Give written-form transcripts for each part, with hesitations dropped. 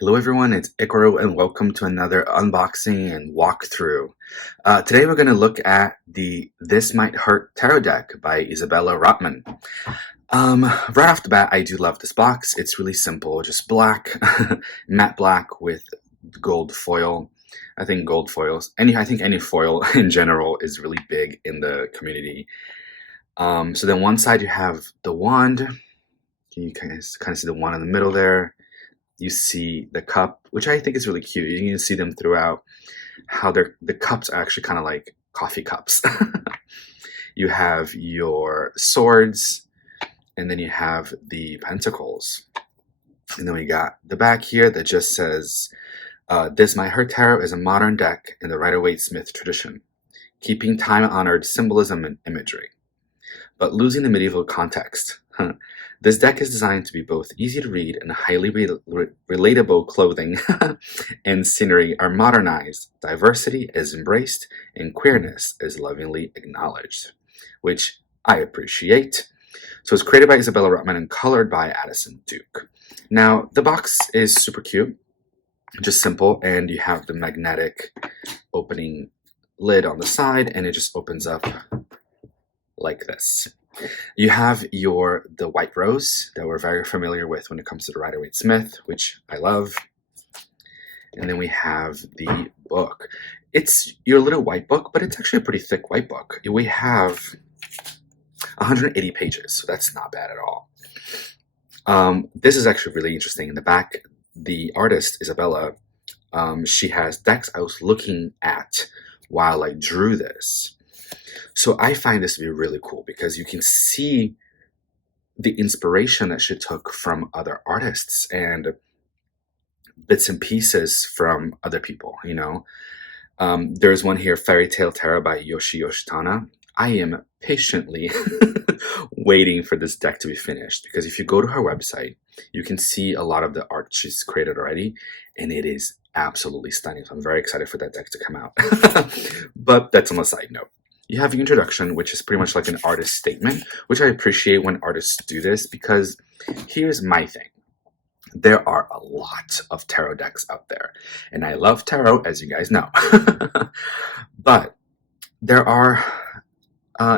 Hello everyone, it's Ikaru and welcome to another unboxing and walkthrough. Today we're going to look at the This Might Hurt Tarot deck by Isabella Rotman. Right off the bat, I do love this box. It's really simple, just black, matte black with gold foil. I think gold foils, I think any foil in general is really big in the community. So then one side you have the wand. You can kind of see the wand in the middle there. You see the cup, which I think is really cute. You can see them throughout, how the cups are actually kind of like coffee cups. You have your swords, and then you have the pentacles. And then we got the back here that just says, This Might Hurt Tarot is a modern deck in the Rider-Waite-Smith tradition, keeping time-honored symbolism and imagery, but losing the medieval context. This deck is designed to be both easy to read and highly relatable. Clothing and scenery are modernized, diversity is embraced, and queerness is lovingly acknowledged, which I appreciate. So it's created by Isabella Rotman and colored by Addison Duke. Now, the box is super cute, just simple, and you have the magnetic opening lid on the side, and it just opens up like this. You have the white rose that we're very familiar with when it comes to the Rider-Waite-Smith, which I love. And then we have the book. It's your little white book, but it's actually a pretty thick white book. We have 180 pages, so that's not bad at all. This is actually really interesting. In the back, the artist, Isabella, she has decks I was looking at while I drew this. So I find this to be really cool because you can see the inspiration that she took from other artists and bits and pieces from other people, you know. There's one here, Fairy Tale Tarot by Yoshi Yoshitana. I am patiently waiting for this deck to be finished because if you go to her website, you can see a lot of the art she's created already, and it is absolutely stunning. So I'm very excited for that deck to come out. But that's on a side note. You have your introduction, which is pretty much like an artist statement, which I appreciate when artists do this because here's my thing. There are a lot of tarot decks out there, and I love tarot, as you guys know. But there are,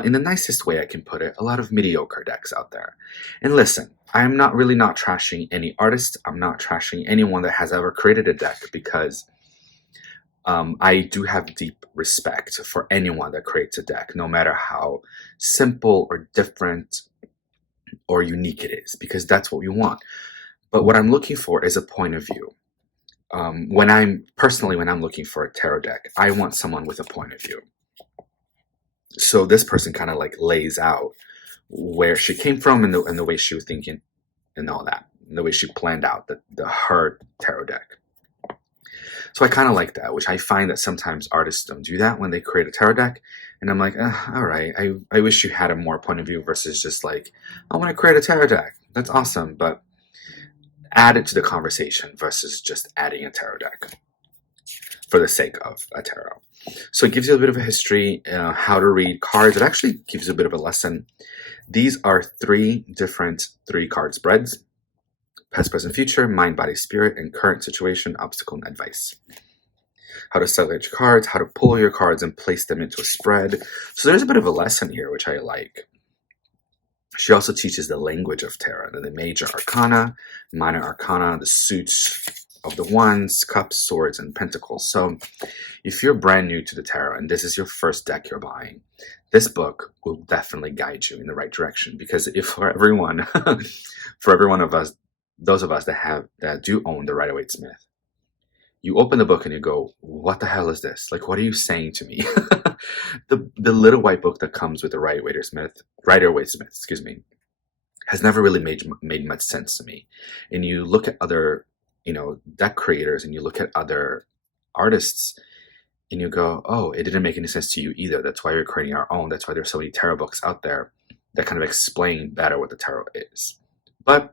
in the nicest way I can put it, a lot of mediocre decks out there. And listen, I'm not trashing any artist. I'm not trashing anyone that has ever created a deck because I do have deep respect for anyone that creates a deck, no matter how simple or different or unique it is, because that's what we want. But what I'm looking for is a point of view. When I'm looking for a tarot deck, I want someone with a point of view. So this person kind of like lays out where she came from and the way she was thinking and all that, and the way she planned out her tarot deck. So I kind of like that, which I find that sometimes artists don't do that when they create a tarot deck. And I'm like, all right, I wish you had a more point of view versus just like, I want to create a tarot deck. That's awesome, but add it to the conversation versus just adding a tarot deck for the sake of a tarot. So it gives you a bit of a history, how to read cards. It actually gives you a bit of a lesson. These are 3 different 3-card spreads. Past, present, future, mind, body, spirit, and current situation, obstacle, and advice. How to select your cards, how to pull your cards and place them into a spread. So there's a bit of a lesson here, which I like. She also teaches the language of tarot, the major arcana, minor arcana, the suits of the wands, cups, swords, and pentacles. So if you're brand new to the tarot and this is your first deck you're buying, this book will definitely guide you in the right direction. Because if for every one of us, those of us that do own the Rider-Waite-Smith, you open the book and you go, what the hell is this? Like, what are you saying to me? The little white book that comes with the Rider-Waite-Smith, excuse me, has never really made much sense to me. And you look at other, deck creators and you look at other artists and you go, oh, it didn't make any sense to you either. That's why you're creating our own. That's why there's so many tarot books out there that kind of explain better what the tarot is. But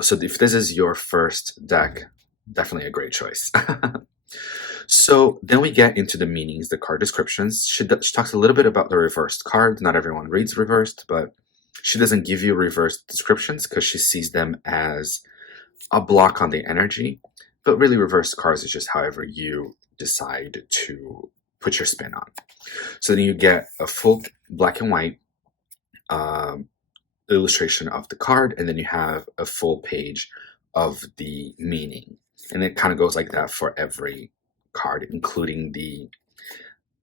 so if this is your first deck, definitely a great choice. So then we get into the meanings, the card descriptions. She talks a little bit about the reversed cards. Not everyone reads reversed, but she doesn't give you reversed descriptions because she sees them as a block on the energy, but really reverse cards is just however you decide to put your spin on. So then you get a full black and white illustration of the card, and then you have a full page of the meaning. And it kind of goes like that for every card, including the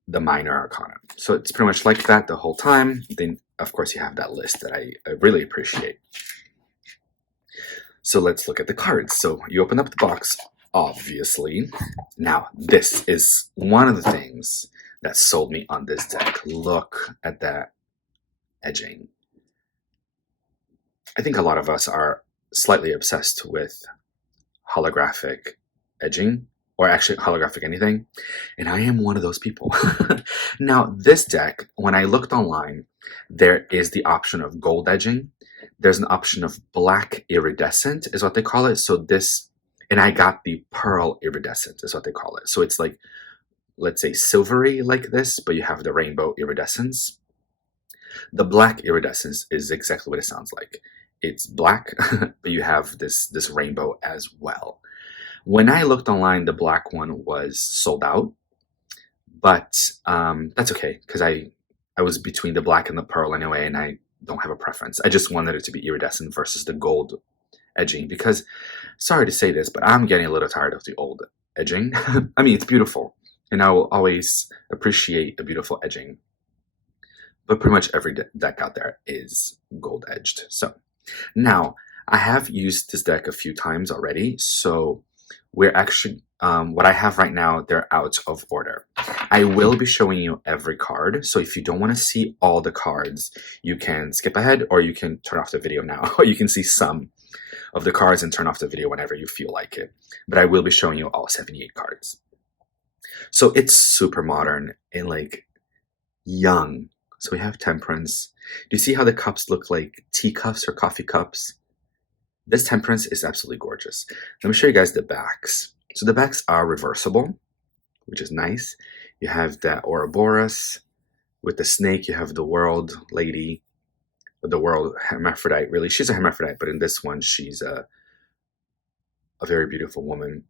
minor arcana. So it's pretty much like that the whole time. Then, of course, you have that list that I really appreciate. So let's look at the cards. So you open up the box, obviously. Now, this is one of the things that sold me on this deck. Look at that edging. I think a lot of us are slightly obsessed with holographic edging, or actually holographic anything, and I am one of those people. Now, this deck, when I looked online, there is the option of gold edging. There's an option of black iridescent, is what they call it. So this, and I got the pearl iridescent, is what they call it. So it's like, let's say silvery like this, but you have the rainbow iridescence. The black iridescence is exactly what it sounds like. It's black, but you have this rainbow as well. When I looked online, the black one was sold out, but that's okay, because I was between the black and the pearl anyway, and I don't have a preference. I just wanted it to be iridescent versus the gold edging, because, sorry to say this, but I'm getting a little tired of the old edging. I mean, it's beautiful, and I will always appreciate a beautiful edging, but pretty much every deck out there is gold edged. So now, I have used this deck a few times already, so we're actually, what I have right now, they're out of order. I will be showing you every card, so if you don't want to see all the cards, you can skip ahead, or you can turn off the video now, or you can see some of the cards and turn off the video whenever you feel like it. But I will be showing you all 78 cards. So it's super modern and like young. So we have Temperance. Do you see how the cups look like teacups or coffee cups? This Temperance is absolutely gorgeous. Let me show you guys the backs. So the backs are reversible, which is nice. You have that Ouroboros with the snake. You have the world lady, the world hermaphrodite. Really, she's a hermaphrodite, but in this one, she's a very beautiful woman.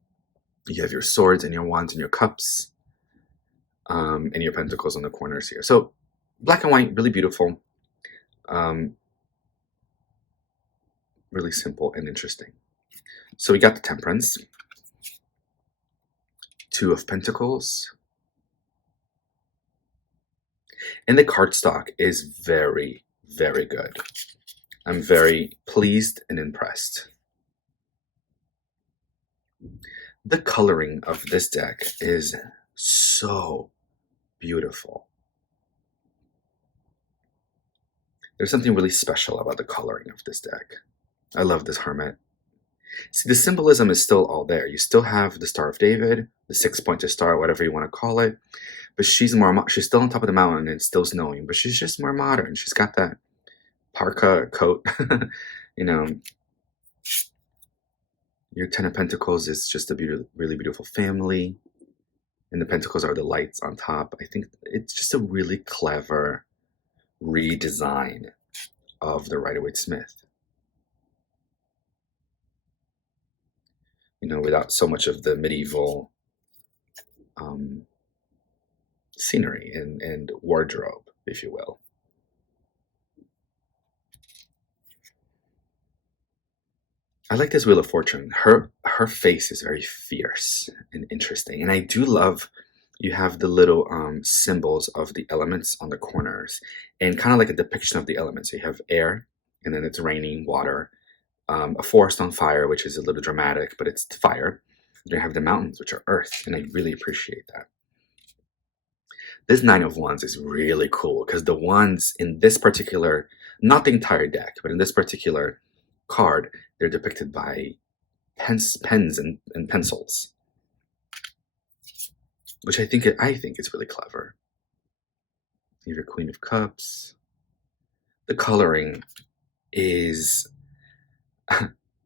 You have your swords and your wands and your cups, and your pentacles on the corners here. So black and white, really beautiful. Really simple and interesting. So we got the Temperance, Two of Pentacles, and the cardstock is very, very good. I'm very pleased and impressed. The coloring of this deck is so beautiful. There's something really special about the coloring of this deck. I love this Hermit. See, the symbolism is still all there. You still have the Star of David, the 6-pointed star, whatever you want to call it. But she's still on top of the mountain and it's still snowing, but she's just more modern. She's got that parka coat. You know, your Ten of Pentacles is just a really beautiful family. And the pentacles are the lights on top. I think it's just a really clever redesign of the Rider-Waite-Smith. You know, without so much of the medieval scenery and wardrobe, if you will. I like this Wheel of Fortune. Her face is very fierce and interesting. And I do love, you have the little symbols of the elements on the corners, and kind of like a depiction of the elements. So you have air, and then it's raining, water, a forest on fire, which is a little dramatic, but it's fire. You have the mountains, which are earth, and I really appreciate that. This Nine of Wands is really cool, because the wands in this particular, not the entire deck, but in this particular card, they're depicted by pens and pencils, which I think is really clever. You have your Queen of Cups. The coloring is,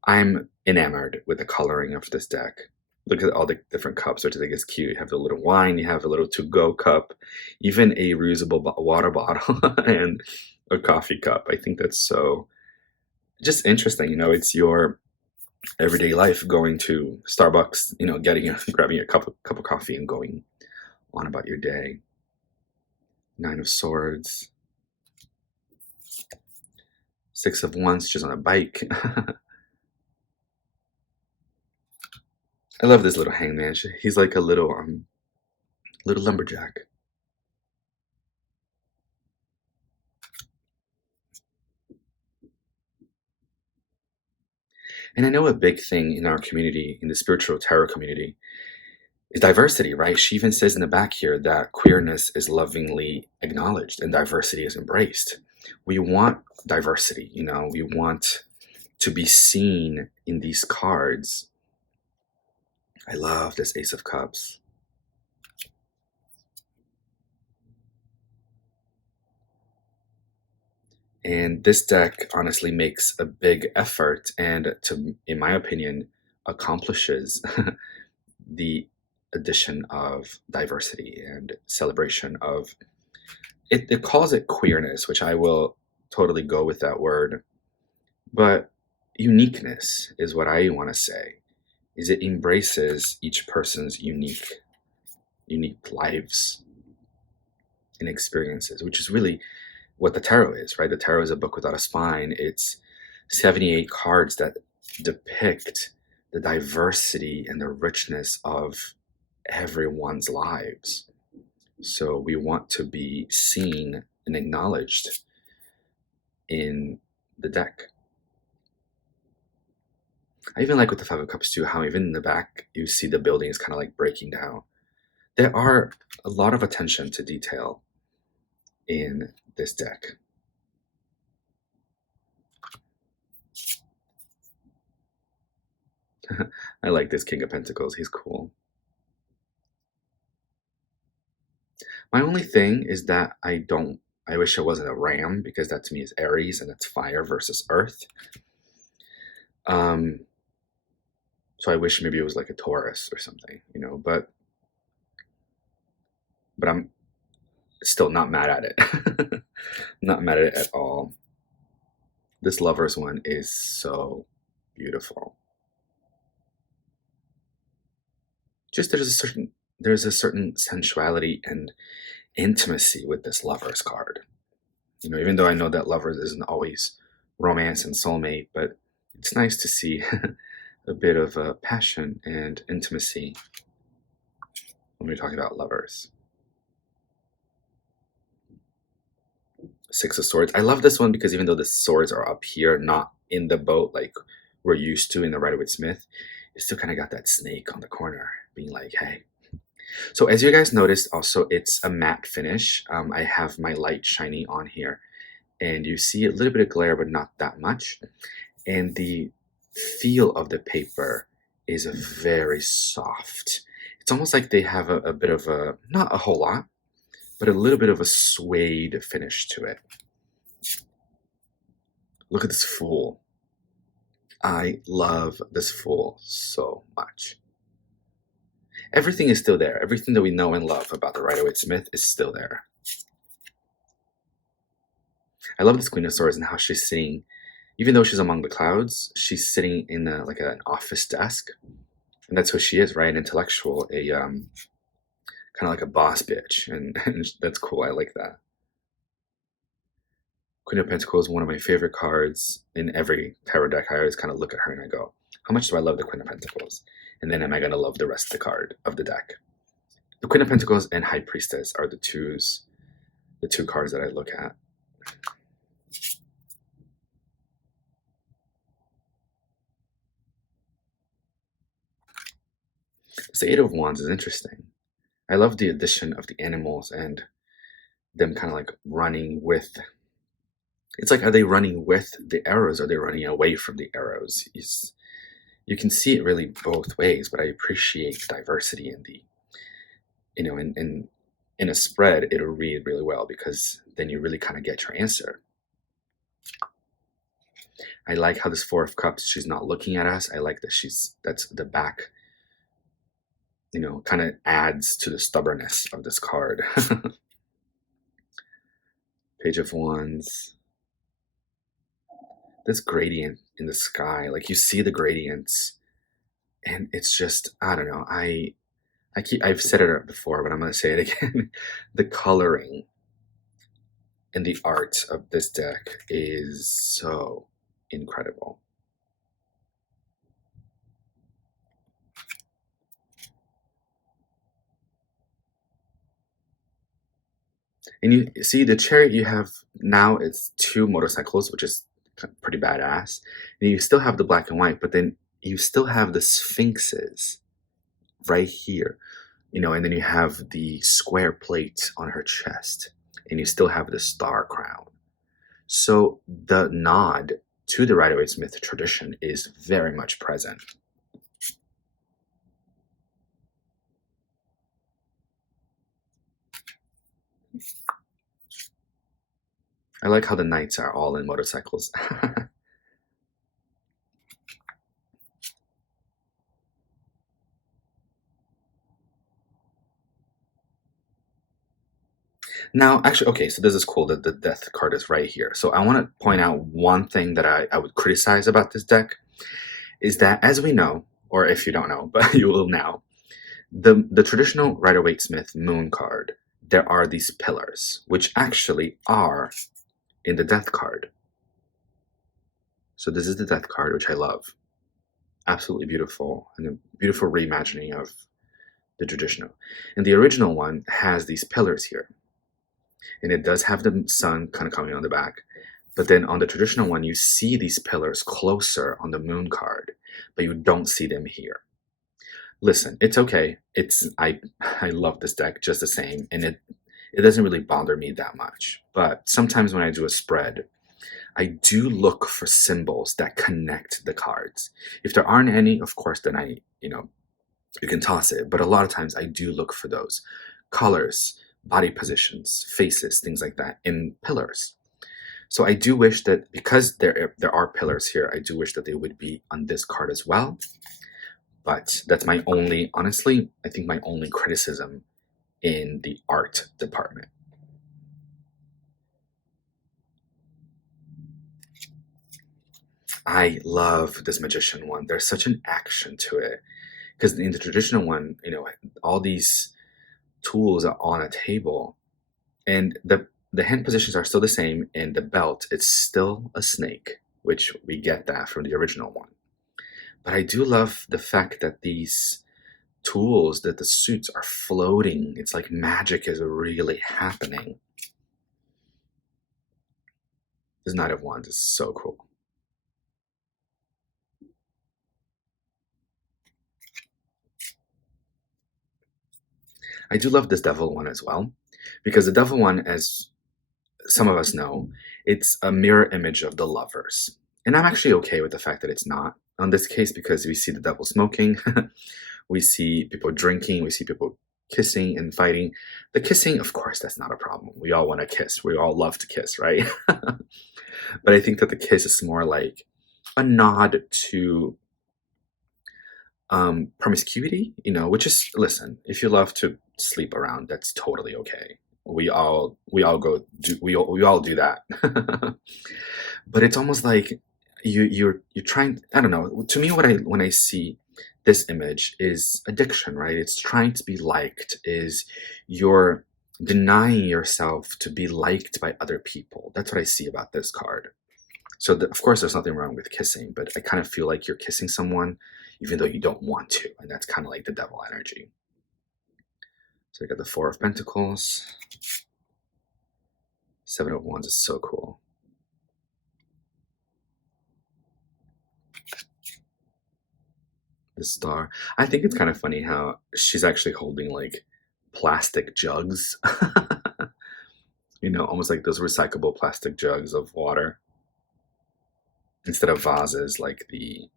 I'm enamored with the coloring of this deck. Look at all the different cups, which I think is cute. You have the little wine, you have a little to-go cup, even a reusable water bottle, and a coffee cup. I think that's so just interesting. You know, it's your everyday life, going to Starbucks, grabbing a cup of coffee and going on about your day. Nine of Swords, Six of Wands, just on a bike. I love this little hangman. He's like a little lumberjack. And I know a big thing in our community, in the spiritual tarot community, is diversity, right? She even says in the back here that queerness is lovingly acknowledged and diversity is embraced. We want diversity, we want to be seen in these cards. I love this Ace of Cups. And this deck honestly makes a big effort and, in my opinion, accomplishes the addition of diversity and celebration of it. It calls it queerness, which I will totally go with that word, but uniqueness is what I want to say. Is it embraces each person's unique lives and experiences, which is really what the tarot is, right? The tarot is a book without a spine. It's 78 cards that depict the diversity and the richness of everyone's lives. So we want to be seen and acknowledged in the deck. I even like with the Five of Cups too, how even in the back you see the building is kind of like breaking down. There are a lot of attention to detail in this deck. I like this King of Pentacles. He's cool. My only thing is that I wish it wasn't a ram, because that to me is Aries and it's fire versus earth. So I wish maybe it was like a Taurus or something, but I'm still not mad at it. Not mad at it at all. This Lovers one is so beautiful. Just there's a certain sensuality and intimacy with this Lovers card. Even though I know that Lovers isn't always romance and soulmate, but it's nice to see a bit of passion and intimacy when we're talking about lovers. Six of Swords. I love this one because even though the swords are up here, not in the boat like we're used to in the Rider-Waite-Smith, you still kind of got that snake on the corner being like, hey. So as you guys noticed, also it's a matte finish. I have my light shining on here, and you see a little bit of glare, but not that much. And the feel of the paper is very soft. It's almost like they have a bit of a, not a whole lot, but a little bit of a suede finish to it. Look at this Fool. I love this Fool so much. Everything is still there. Everything that we know and love about the Rider-Waite-Smith is still there. I love this Queen of Swords and how she's sitting, even though she's among the clouds, she's sitting in like an office desk. And that's who she is, right? An intellectual, a kind of like a boss bitch. And that's cool. I like that. Queen of Pentacles is one of my favorite cards in every tarot deck. I always kind of look at her and I go, how much do I love the Queen of Pentacles? And then am I going to love the rest of the deck? The Queen of Pentacles and High Priestess are the two cards that I look at. The Eight of Wands is interesting. I love the addition of the animals and them kind of like running with. It's like, are they running with the arrows? Or are they running away from the arrows? You can see it really both ways, but I appreciate the diversity in the, in a spread, it'll read really well because then you really kind of get your answer. I like how this Four of Cups, she's not looking at us. I like that that's the back, kind of adds to the stubbornness of this card. Page of Wands. This gradient in the sky. Like you see the gradients, and it's just I don't know. I've said it before, but I'm gonna say it again. The coloring and the art of this deck is so incredible. And you see the chariot you have now, it's two motorcycles, which is pretty badass. And you still have the black and white, but then you still have the sphinxes right here, and then you have the square plate on her chest, and you still have the star crown. So the nod to the Rider-Waite-Smith tradition is very much present. I like how the knights are all in motorcycles. Now, actually, okay, so this is cool that the death card is right here. So I want to point out one thing that I would criticize about this deck is that, as we know, or if you don't know, but you will now, the traditional Rider-Waite-Smith moon card, there are these pillars, which actually are in the death card. So this is the death card, which I love. Absolutely beautiful, and a beautiful reimagining of the traditional. And the original one has these pillars here. And it does have the sun kind of coming on the back. But then on the traditional one, you see these pillars closer on the moon card, but you don't see them here. Listen, it's okay. I love this deck just the same, and it doesn't really bother me that much. But sometimes when I do a spread, I do look for symbols that connect the cards. If there aren't any, of course, then you can toss it. But a lot of times I do look for those colors, body positions, faces, things like that in pillars. So I do wish that, because there are pillars here, I do wish that they would be on this card as well. But that's honestly, I think my only criticism in the art department. I love this magician one. There's such an action to it. Because in the traditional one, all these tools are on a table, and the hand positions are still the same, and the belt, it's still a snake, which we get that from the original one. But I do love the fact that these tools, that the suits are floating. It's like magic is really happening. This Knight of Wands is so cool. I do love this devil one as well, because the devil one, as some of us know, it's a mirror image of the lovers. And I'm actually okay with the fact that it's not on this case, because we see the devil smoking, we see people drinking, we see people kissing and fighting. The kissing, of course, that's not a problem. We all want to kiss. We all love to kiss, right? But I think that the kiss is more like a nod to promiscuity, which is, listen, if you love to sleep around, that's totally okay. We all do that. But it's almost like you're trying, I don't know, to me, when I see this image is addiction, right? It's trying to be liked, is you're denying yourself to be liked by other people. That's what I see about this card. So of course there's nothing wrong with kissing, but I kind of feel like you're kissing someone even though you don't want to, and that's kind of like the devil energy. So I got the Four of Pentacles. Seven of Wands is so cool. The Star. I think it's kind of funny how she's actually holding like plastic jugs. Almost like those recyclable plastic jugs of water, instead of vases like the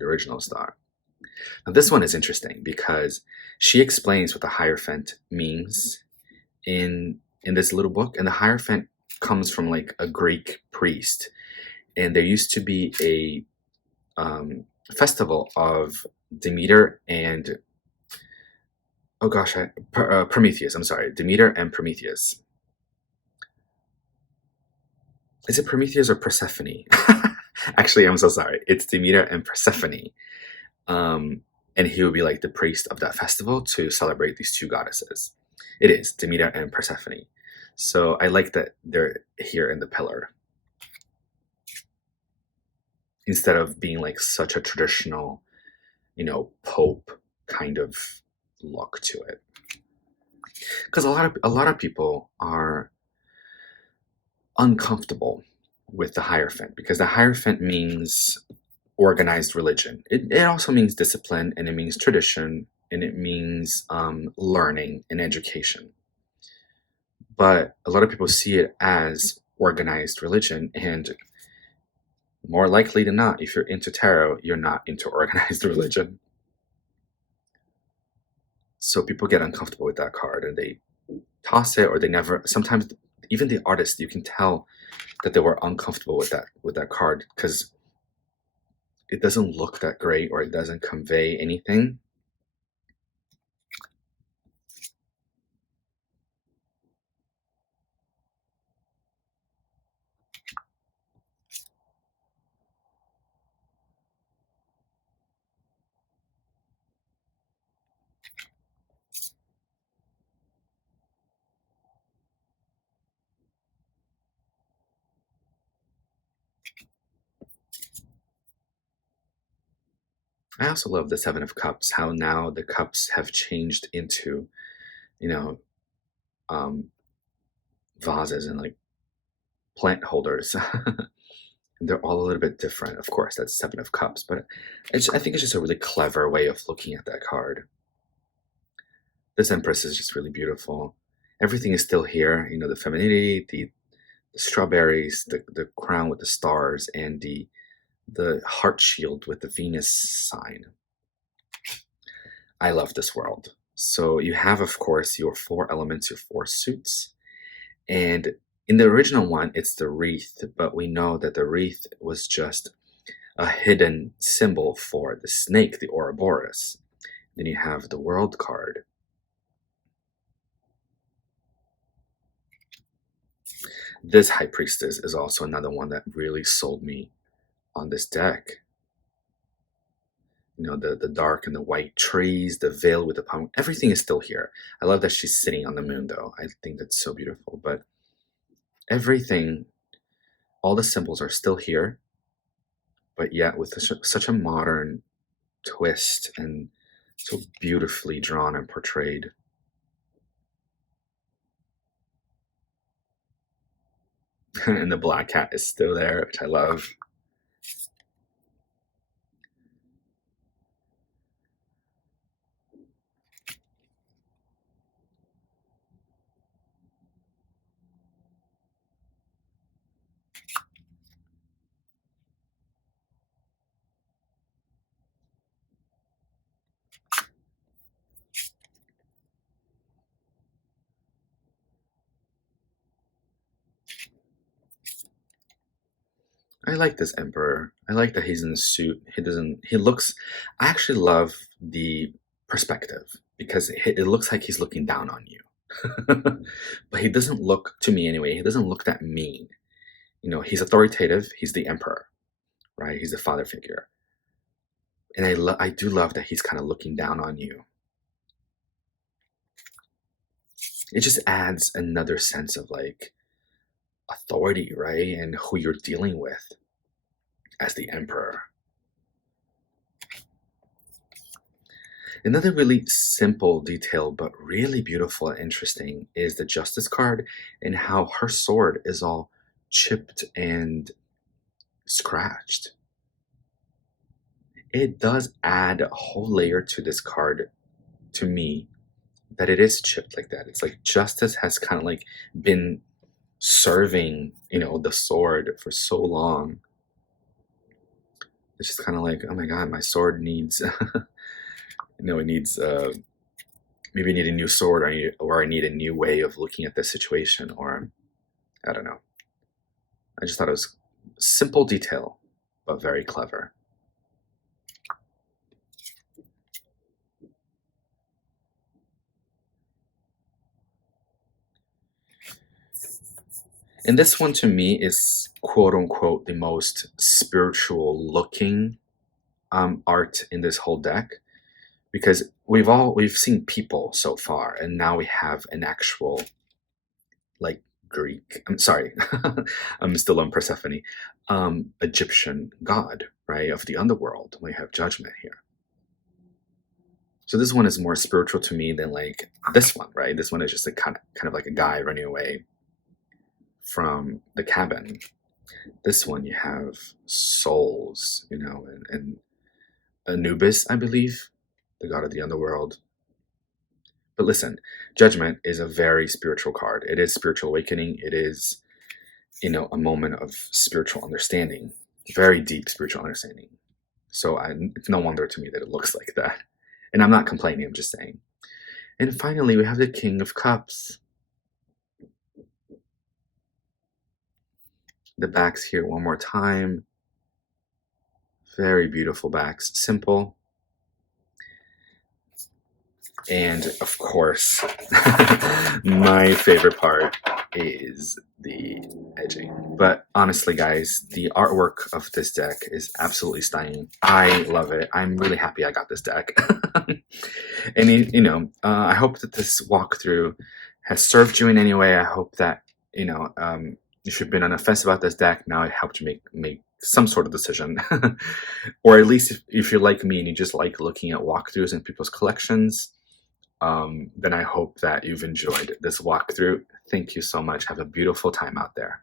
original Star. Now this one is interesting because she explains what the Hierophant means in this little book, and the Hierophant comes from like a Greek priest, and there used to be a festival of Demeter and Prometheus. I'm sorry, Demeter and Prometheus. Is it Prometheus or Persephone? Actually, I'm so sorry. It's Demeter and Persephone. Um, and he would be like the priest of that festival to celebrate these two goddesses. It is Demeter and Persephone. So I like that they're here in the pillar instead of being like such a traditional, pope kind of look to it. Because a lot of people are uncomfortable with the Hierophant because the Hierophant means organized religion. It also means discipline, and it means tradition, and it means learning and education. But a lot of people see it as organized religion, and more likely than not, if you're into tarot, you're not into organized religion. So people get uncomfortable with that card and they toss it, or they never. Sometimes even the artist, you can tell that they were uncomfortable with that card because it doesn't look that great or it doesn't convey anything. I also love the Seven of Cups, how now the cups have changed into, you know, um, vases and like plant holders. They're all a little bit different. Of course, that's Seven of Cups, but I think it's just a really clever way of looking at that card. This Empress is just really beautiful. Everything is still here. The femininity, the strawberries, the crown with the stars, and the heart shield with the Venus sign. I love this world. So you have, of course, your four elements, your four suits. And in the original one, it's the wreath, but we know that the wreath was just a hidden symbol for the snake, the Ouroboros. Then you have the world card. This High Priestess is also another one that really sold me on this deck. The dark and the white trees, the veil with the palm, everything is still here. I love that she's sitting on the moon, though. I think that's so beautiful. But everything, all the symbols are still here, but yet with such a modern twist and so beautifully drawn and portrayed. And the black cat is still there, which I love. I like this emperor. I like that he's in the suit. He looks, I actually love the perspective because it looks like he's looking down on you. But he doesn't look, to me anyway, he doesn't look that mean. He's authoritative. He's the emperor, right? He's the father figure. And I do love that he's kind of looking down on you. It just adds another sense of like authority, right? And who you're dealing with as the emperor. Another really simple detail, but really beautiful and interesting, is the Justice card and how her sword is all chipped and scratched. It does add a whole layer to this card to me that it is chipped like that. It's like Justice has kind of like been serving, the sword for so long. It's just kind of like, oh my god, my sword needs, it needs, maybe I need a new sword, or I need a new way of looking at this situation, or I don't know. I just thought it was simple detail, but very clever. And this one to me is quote unquote the most spiritual looking art in this whole deck, because we've seen people so far, and now we have an actual, like, Greek, I'm sorry, I'm still on Persephone, Egyptian god, right, of the underworld. We have judgment here. So this one is more spiritual to me than like this one, right? This one is just a kind of like a guy running away from the cabin. This one you have souls, and Anubis, I believe, the god of the underworld. But listen, Judgment is a very spiritual card. It is spiritual awakening. It is, a moment of spiritual understanding, very deep spiritual understanding. So it's no wonder to me that it looks like that. And I'm not complaining, I'm just saying. And finally, we have the King of Cups. The backs here one more time. Very beautiful backs, simple. And of course, my favorite part is the edging. But honestly, guys, the artwork of this deck is absolutely stunning. I love it. I'm really happy I got this deck. And, I hope that this walkthrough has served you in any way. I hope that, if you've been on the fence about this deck, now it helped you make some sort of decision. Or at least if you're like me and you just like looking at walkthroughs in people's collections, then I hope that you've enjoyed this walkthrough. Thank you so much. Have a beautiful time out there.